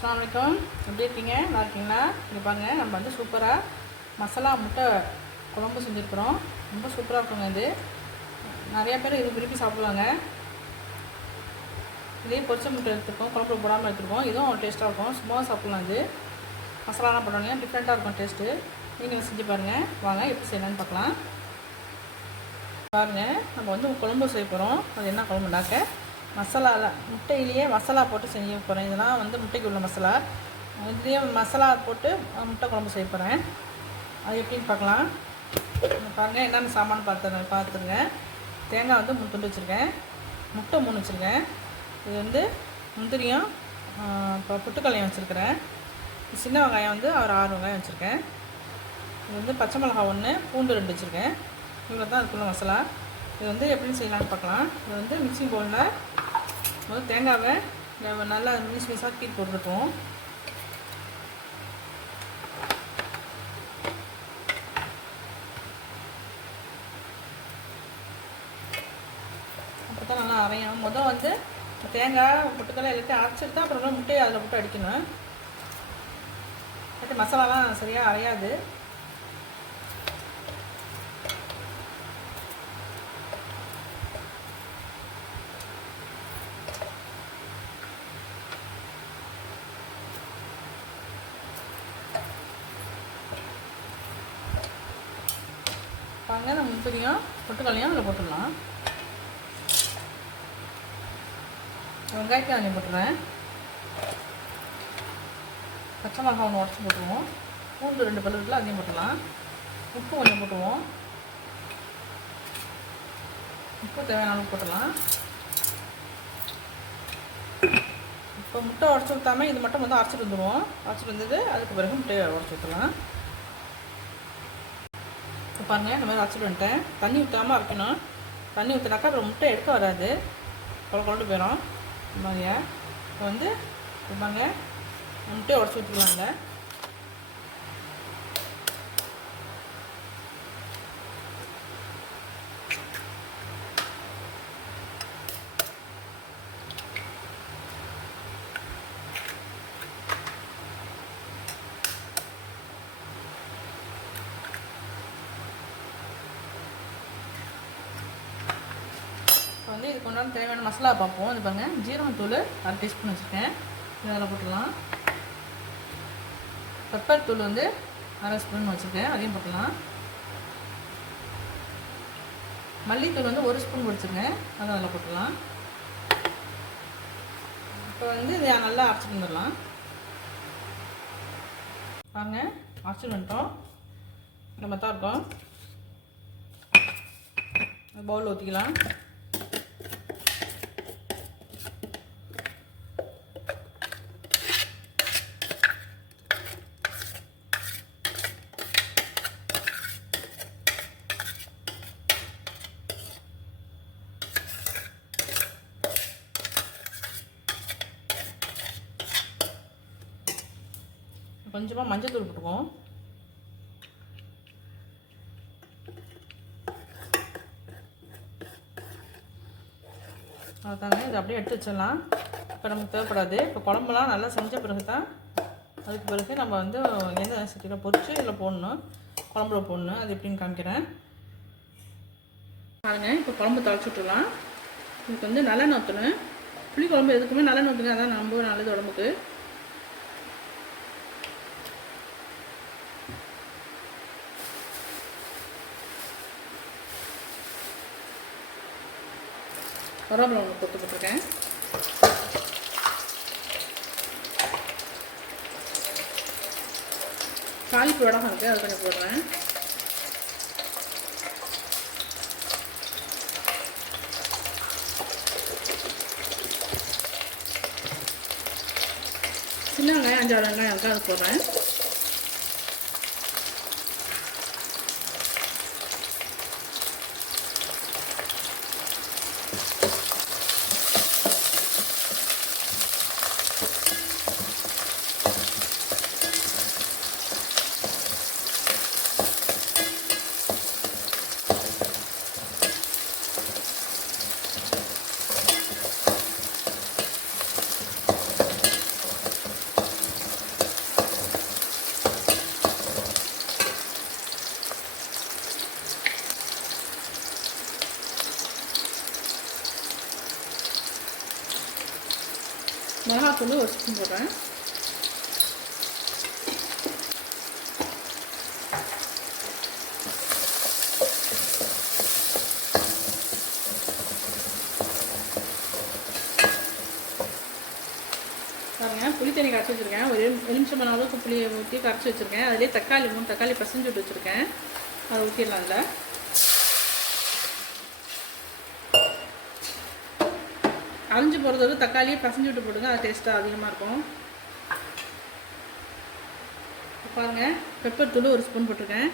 அஸ்லாம் வலைக்கம் எப்படி இருக்கீங்க? நல்லா இருக்கீங்களா? இங்கே பாருங்கள் நம்ம வந்து சூப்பராக மசாலா முட்டை குழம்பு செஞ்சுருக்குறோம். ரொம்ப சூப்பராக இருக்குங்க இது. நிறையா பேர் இது விரும்பி சாப்பிடுவாங்க. இதே பொரிச்ச முட்டை எடுத்துருக்கோம் குழம்பு போடாமல் எடுத்துருக்கோம் இதுவும் டேஸ்ட்டாக இருக்கும். சும்மா சாப்பிட்லாம் இது. மசாலாலாம் போடுவாங்க டிஃப்ரெண்ட்டாக இருக்கும் டேஸ்ட்டு நீங்கள் செஞ்சு பாருங்கள் வாங்க எப்படி செய்யலான்னு பார்க்கலாம். பாருங்கள் நம்ம வந்து குழம்பு செய்ய போகிறோம் அது என்ன குழம்புனாக்க மசாலாவில் முட்டையிலேயே மசாலா போட்டு செய்ய போகிறேன் இதெல்லாம் வந்து முட்டைக்கு உள்ள மசாலா. இதுலேயே மசாலா போட்டு முட்டை குழம்பு செய்ய போகிறேன் அது எப்படின்னு பார்க்கலாம். பாருங்கள் என்னென்ன சாமான் பார்த்து பார்த்துருங்க. தேங்காய் வந்து மூணு துண்டு வச்சுருக்கேன். முட்டை மூணு வச்சுருக்கேன். இது வந்து முந்திரியும் இப்போ புட்டுக்கல்லையும் வச்சுருக்கிறேன். சின்ன வெங்காயம் வந்து ஒரு ஆறு வெங்காயம் வச்சுருக்கேன். இது வந்து பச்சை மிளகா ஒன்று பூண்டு ரெண்டு வச்சுருக்கேன். இவ்வளோ தான் அதுக்குள்ள மசாலா. இது வந்து எப்படின்னு செய்யலாம்னு பார்க்கலாம். இது வந்து மிக்சி பவுலில் முதல்ல தேங்காவை நம்ம நல்லா மிஸ் மிஸாக கீழ் போட்டுருக்கோம் அப்போ தான் நல்லா அரையும். முதல் வந்து தேங்காய் பொட்டுக்கெல்லாம் எல்லாத்தையும் அரைச்சிட்டு தான் அப்புறம் முட்டையை அதில் போட்டு அடிக்கணும். அது மசாலாலாம் சரியாக அரையாது. பாருங்க நம்ம முந்திரியும் பொட்டுக்கல்லையும் அதில் போட்டுடலாம். வெங்காயத்தையும் அதில் போட்டுறேன் பச்சை மிளகா ஒன்று உடச்சி போட்டுருவோம். பூண்டு ரெண்டு பல்லு இருக்குல்ல அதையும் போட்டுடலாம். உப்பு கொஞ்சம் போட்டுருவோம். உப்பு தேவையான அளவு போட்டுடலாம். இப்போ முட்டை உடச்சி ஊற்றாம இது மட்டும் வந்து அரைச்சிட்டு வந்துடுவோம் அரைச்சிட்டு வந்தது அதுக்கு பிறகு முட்டையை உடச்சி ஊற்றலாம் பாருங்கள் இந்த மாதிரி அரைச்சிட்டு வந்துட்டேன். தண்ணி ஊற்றாமல் அரைக்கணும். தண்ணி ஊற்றினாக்கா அப்புறம் முட்டை எடுக்க வராது. கொழ கொண்டு போயிடும் இந்த மாதிரியே. இப்போ வந்து இப்போ பாருங்க முட்டையை உடச்சி ஊற்றிக்கலாங்க வந்து இது உண்டான தேவையான மசாலா பார்ப்போம் இது பாருங்கள் ஜீரகத்தூள் அரை டீஸ்பூன் வச்சுருக்கேன். இதில் அதில் போட்டுடலாம். பெப்பர் தூள் வந்து அரை ஸ்பூன் வச்சுருக்கேன். அதையும் போட்டுடலாம். மல்லித்தூள் வந்து ஒரு ஸ்பூன் பிடிச்சிருக்கேன் அதை அதில் போட்டுடலாம். இப்போ வந்து இதை நல்லா அரைச்சிட்டு வந்துடலாம். பாருங்க அரைச்சிட்டு வந்துட்டோம். நம்ம தான் இருக்கோம். பவுலில் ஊற்றிக்கலாம் கொஞ்சமாக மஞ்சள் தூள் போட்டுக்குவோம். அதுதாங்க இது அப்படியே எடுத்து வச்சிடலாம். இப்போ நமக்கு தேவைப்படாது. இப்போ குழம்புலாம் நல்லா செஞ்ச பிறகு தான் அதுக்கு பிறகு நம்ம வந்து எந்த சட்டியில் பொறிச்சு இதில் போடணும். குழம்புல போடணும். அது எப்படின்னு காமிக்கிறேன். பாருங்க இப்போ குழம்பு தழைச்சி விட்டுலாம் இதுக்கு வந்து நல்லெண்ணெய் ஊற்றணும் புளி குழம்பு எதுக்குமே நல்லெண்ணெய் ஊற்றுங்க அதான் ரொம்ப நல்லது உடம்புக்கு. கருவேப்பிலை ஒன்று போட்டு போட்டிருக்கேன். தாளிப்பு வடகம் இருக்குது அது கொஞ்சம் போடுறேன். சின்ன வெங்காயம் அஞ்சாறு வெங்காயம் இருக்குது அது போடுறேன். மிளகாத்தூள் ஒரு ஸ்பூன் போடுறேன். பாருங்க புளி தண்ணி கரைச்சி வச்சுருக்கேன். ஒரு எலும்- அளவுக்கு புளியை ஊற்றி கரைச்சி வச்சுருக்கேன். அதிலே தக்காளி மூணு தக்காளி பசஞ்சு விட்டு வச்சுருக்கேன். அதை ஊற்றிடலாம் இல்லை அரைஞ்சு போகிறது தக்காளியை பசஞ்சு விட்டு போடுங்க அது டேஸ்ட்டாக அதிகமாக இருக்கும். பாருங்கள் பாருங்க பெப்பர் தூள் ஒரு ஸ்பூன் போட்டிருக்கேன்.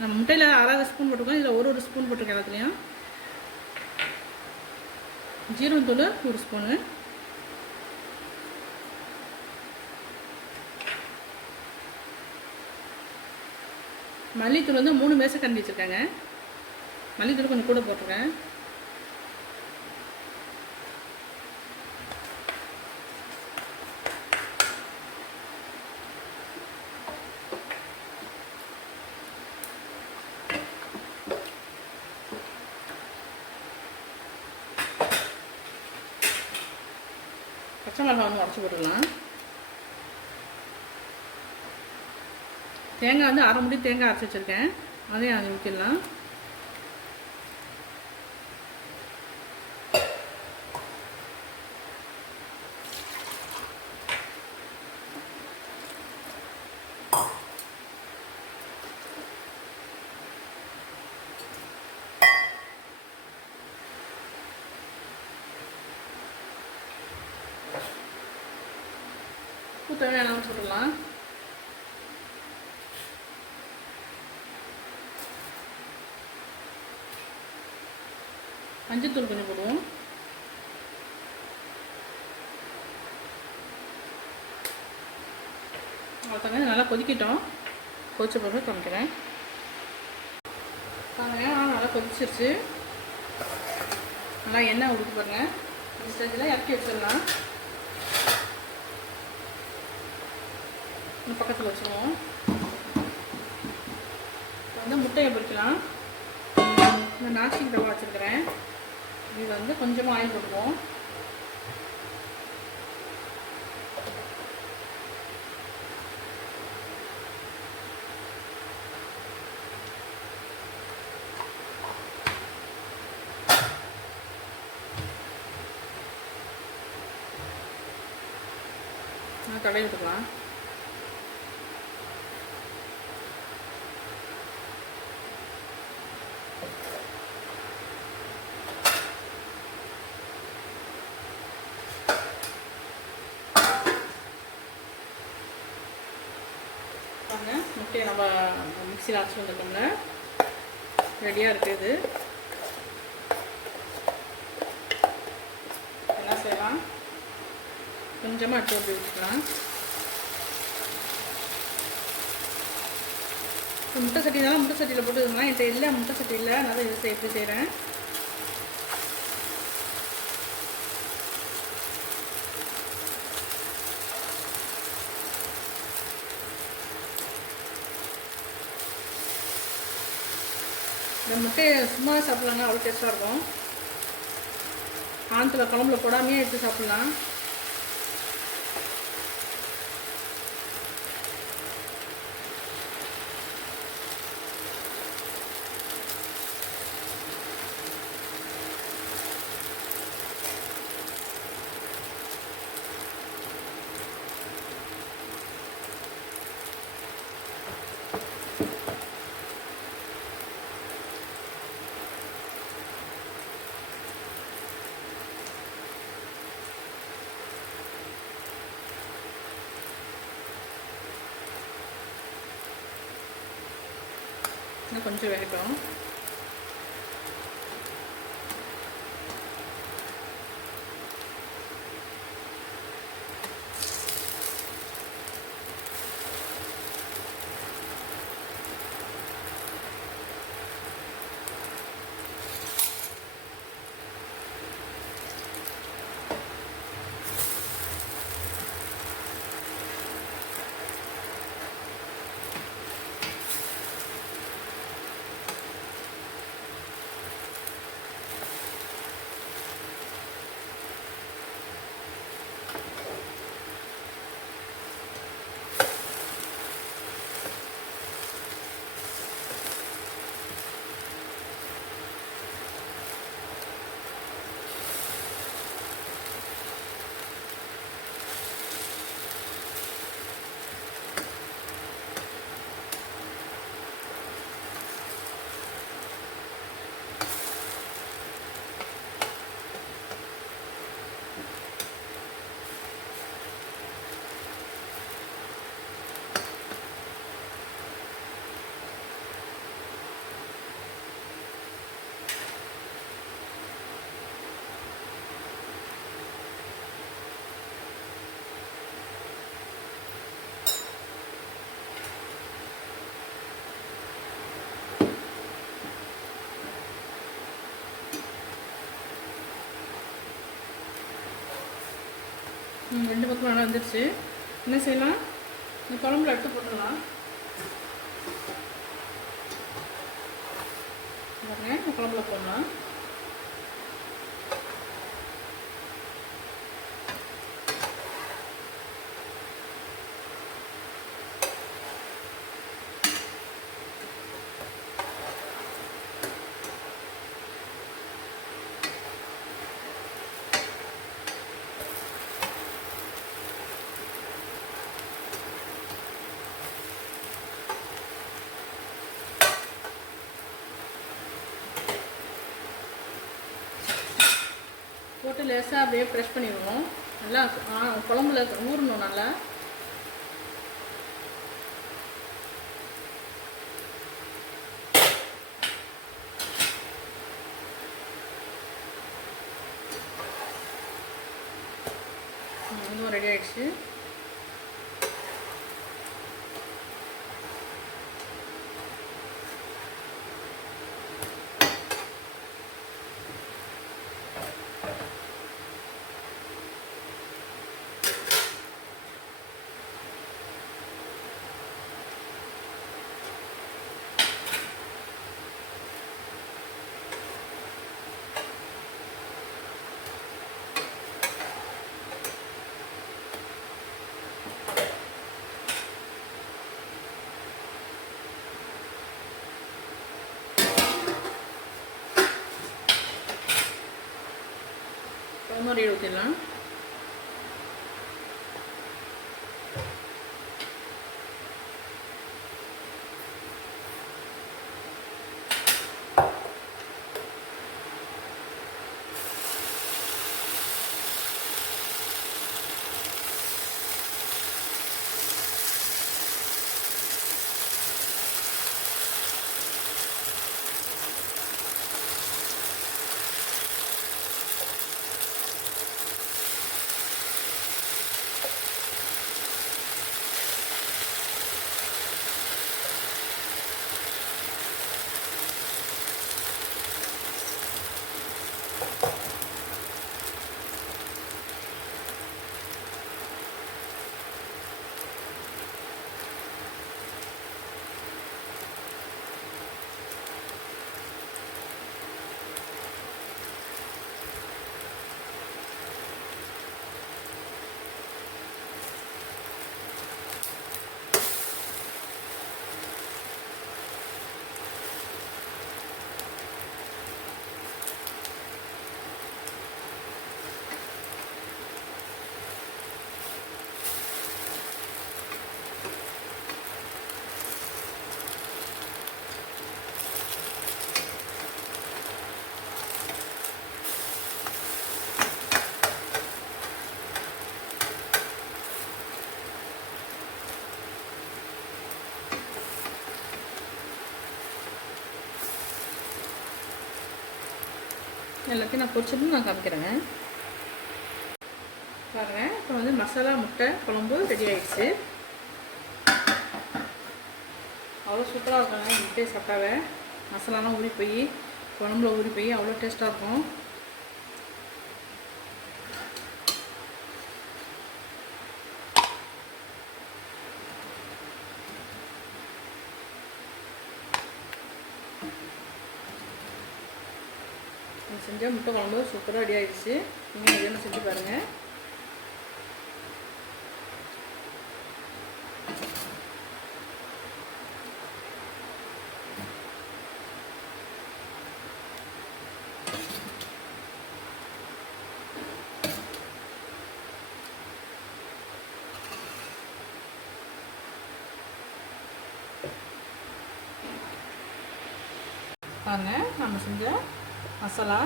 நம்ம முட்டையில் அரை ஸ்பூன் போட்டிருக்கோம் இதில் ஒரு ஒரு ஸ்பூன் போட்டிருக்கேன் எல்லாத்துலேயும். ஜீரகத்தூள் ஒரு ஸ்பூனு மல்லித்தூள் வந்து மூணு மேசை கண்டி வச்சுருக்கேங்க. மல்லித்தூள் கொஞ்சம் கூட போட்டிருக்கேன் பச்சை விடலாம் தேங்காய் வந்து அரை முடி தேங்காய் அரைச்சி வச்சுருக்கேன். அதையும் அதை ஊற்றிடலாம் உப்பு தேவையான சொல்லலாம். மஞ்சத்தூள் கொஞ்சம் போடுவோம். அவ்வளோதாங்க நல்லா கொதிக்கிட்டோம். கொதிச்ச பிறகு காமிக்கிறேன் பாருங்க நல்லா கொதிச்சிருச்சு. நல்லா எண்ணெய் கொடுத்து பாருங்க. இந்த ஸ்டேஜில் இறக்கி வச்சிடலாம். இந்த பக்கத்தில் வச்சுருவோம். இப்போ வந்து முட்டையை பொறிக்கலாம் இந்த நாஸ்டிக் தவா வச்சுருக்கிறேன். இது வந்து கொஞ்சமாக ஆயில் போடுவோம் தடவி விட்டுக்கலாம் பாருங்க நம்ம மிக்சியில் அரைச்சி வந்துட்டோம்ல ரெடியாக இருக்குது இது. என்ன செய்யலாம்? கொஞ்சமாக எடுத்து ஊற்றி வச்சுக்கலாம். முட்டை சட்டினாலும் முட்டை சட்டியில் போட்டு போட்டுக்கலாம் என்கிட்ட இல்லை முட்டை சட்டி இல்லை அதனால் இதை எப்படி செய்கிறேன் இந்த முட்டையை சும்மா சாப்பிட்லாங்க அவ்வளோ டேஸ்ட்டாக இருக்கும். ஆந்தில் குழம்புல போடாமையே எடுத்து சாப்பிட்லாம். கொஞ்சம் வேகட்டும் ரெண்டு பக்கம் நல்லா வந்துருச்சு. என்ன செய்யலாம்? இந்த குழம்புல எடுத்து போட்டுடலாம். பாருங்க இந்த குழம்புல போடலாம் போட்டு லேசாக அப்படியே ப்ரெஷ் பண்ணிடுவோம். நல்லா குழம்புல ஊறணும் நல்லா. ம், இதுவும் ரெடி ஆயிடுச்சு குழம்பு ஊற்றிடலாம் எல்லாத்தையும் நான் பொரிச்சிட்டு நான் காமிக்கிறேங்க பாருங்க இப்போ வந்து மசாலா முட்டை குழம்பு ரெடி ஆகிடுச்சு அவ்வளோ சூப்பராக இருக்குங்க முட்டையை சாப்பிட்டாவே மசாலாலாம் ஊறி போய் குழம்புல ஊறி போய் அவ்வளோ டேஸ்ட்டாக இருக்கும் இது செஞ்ச முட்டை குழம்பு சூப்பராக ரெடி ஆயிடுச்சு. நீங்கள் இதே செஞ்சு பாருங்கள் பாருங்க நம்ம செஞ்ச மசாலா.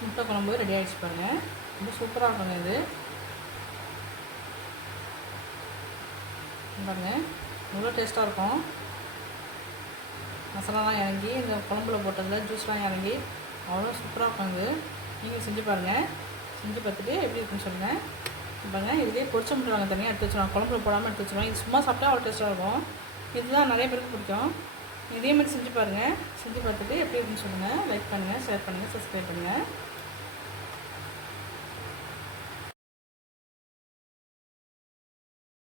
முட்டை குழம்பு ரெடி ஆகிடுச்சு பாருங்கள் ரொம்ப சூப்பராக இருக்குங்க இது. பாருங்க. இவ்வளோ டேஸ்ட்டாக இருக்கும். மசாலாலாம் இறங்கி இந்த குழம்புல போட்டதில் ஜூஸ்லாம் இறங்கி அவ்வளோ சூப்பராக இருக்கும் இது. நீங்கள் செஞ்சு பாருங்கள் செஞ்சு பார்த்துட்டு எப்படி இருக்குன்னு சொல்லுங்கள் பாருங்கள் இதுலேயே பொரிச்ச முட்டை வாங்க தனியாக எடுத்து வச்சுருவோம் குழம்புல போடாமல் எடுத்து வச்சுருவோம் இது சும்மா சாப்பிட்டா அவ்வளோ டேஸ்ட்டாக இருக்கும். இதுதான் நிறைய பேருக்கு பிடிக்கும். இதே மாதிரி செஞ்சு பாருங்கள் செஞ்சு பார்த்துட்டு எப்படி இருக்குன்னு சொல்லுங்கள் லைக் பண்ணுங்கள் ஷேர் பண்ணுங்கள் சப்ஸ்கிரைப் பண்ணுங்கள்